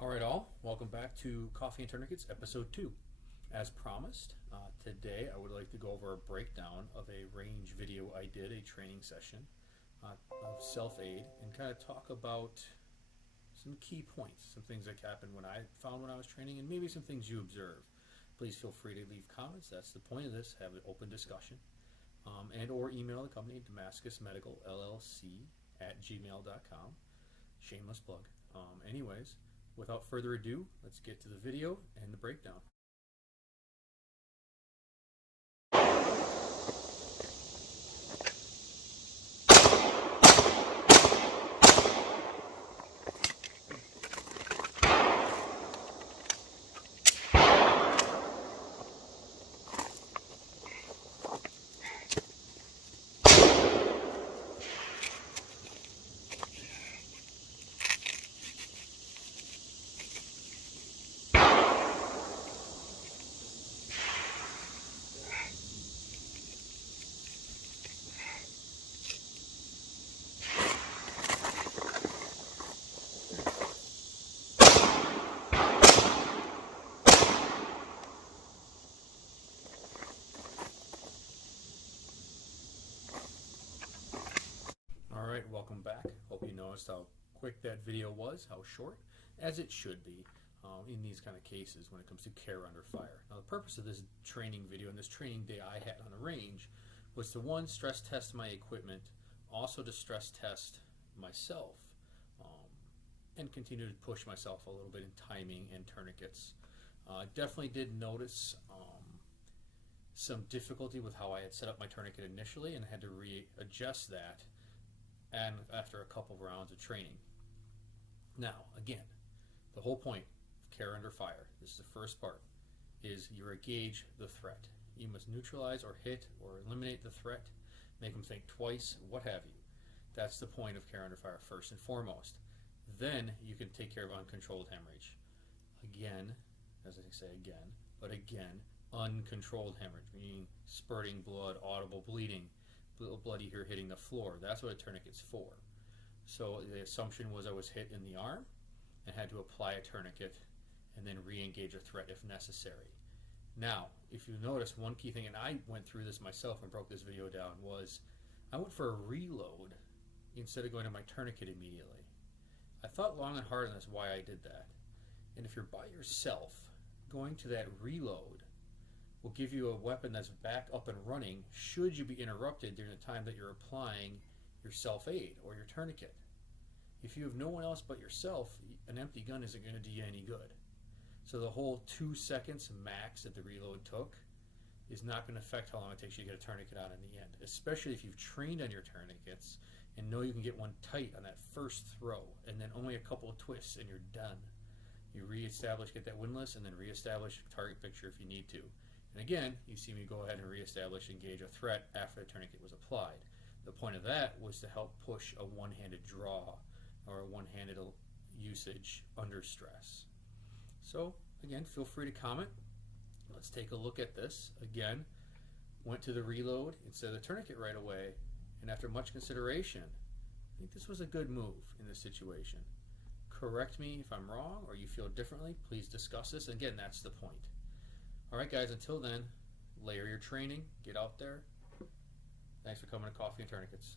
All right, all. Welcome back to Coffee and Tourniquets, episode 2. As promised, today I would like to go over a breakdown of a range video I did, a training session of self-aid, and kind of talk about some key points, some things that happened when I found when I was training, and maybe some things you observe. Please feel free to leave comments. That's the point of this, have an open discussion. And or email the company, Damascus Medical LLC at gmail.com. Shameless plug. Anyways, without further ado, let's get to the video and the breakdown. Alright, welcome back. Hope you noticed how quick that video was, how short, as it should be in these kind of cases when it comes to care under fire. Now, the purpose of this training video and this training day I had on the range was to, one, stress test my equipment, also to stress test myself, and continue to push myself a little bit in timing and tourniquets. Definitely did notice some difficulty with how I had set up my tourniquet initially, and had to readjust that and after a couple of rounds of training. Now, again, the whole point of care under fire, this is the first part, is you engage the threat. You must neutralize or hit or eliminate the threat, make them think twice, what have you. That's the point of care under fire first and foremost. Then you can take care of uncontrolled hemorrhage. Again, as I say again, but again, uncontrolled hemorrhage, meaning spurting blood, audible bleeding, little blood you hear hitting the floor. That's what a tourniquet's for. So the assumption was I was hit in the arm and had to apply a tourniquet and then re-engage a threat if necessary. Now, if you notice, one key thing, and I went through this myself and broke this video down, was I went for a reload instead of going to my tourniquet immediately. I thought long and hard on this why I did that. And if you're by yourself, going to that reload will give you a weapon that's back up and running should you be interrupted during the time that you're applying your self-aid or your tourniquet. If you have no one else but yourself, an empty gun isn't going to do you any good. So the whole 2 seconds max that the reload took is not going to affect how long it takes you to get a tourniquet on in the end, especially if you've trained on your tourniquets and know you can get one tight on that first throw, and then only a couple of twists and you're done. You reestablish, get that windlass, and then reestablish target picture if you need to. And again, you see me go ahead and reestablish engage a threat after the tourniquet was applied. The point of that was to help push a one-handed draw or a one-handed usage under stress. So again, feel free to comment. Let's take a look at this. Again, went to the reload instead of the tourniquet right away, and after much consideration, I think this was a good move in this situation. Correct me if I'm wrong or you feel differently. Please discuss this. Again, that's the point. Alright guys, until then, layer your training, get out there. Thanks for coming to Coffee and Tourniquets.